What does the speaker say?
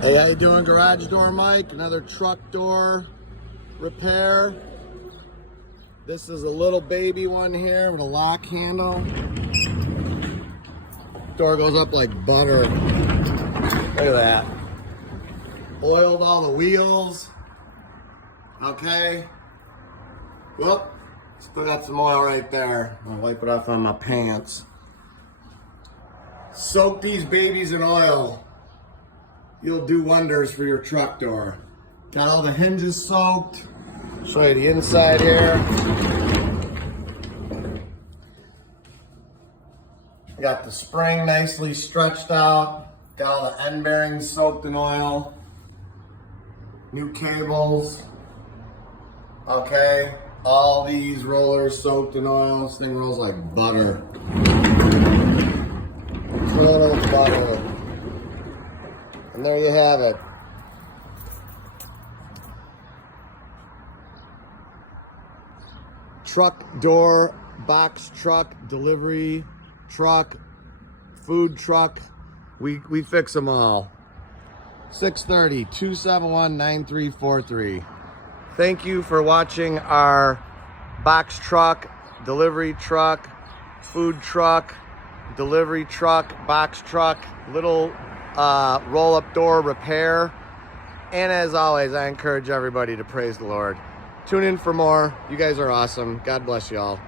Hey, how you doing, Garage Door Mike? Another truck door repair. This is a little baby one here with a lock handle. Door goes up like butter. Look at that. Oiled all the wheels. Okay. Well, still got some oil right there. I'll wipe it off on my pants. Soak these babies in oil. You'll do wonders for your truck door. Got all the hinges soaked. Show you the inside here. Got the spring nicely stretched out. Got all the end bearings soaked in oil. New cables. Okay. All these rollers soaked in oil. This thing rolls like butter. Total butter. And there you have it. Truck door, box truck, delivery truck, food truck. We fix them all. 630-271-9343. Thank you for watching our box truck, delivery truck, food truck, delivery truck, box truck, little roll-up door repair. And as always, I encourage everybody to praise the Lord. Tune in for more. You guys are awesome. God bless you all.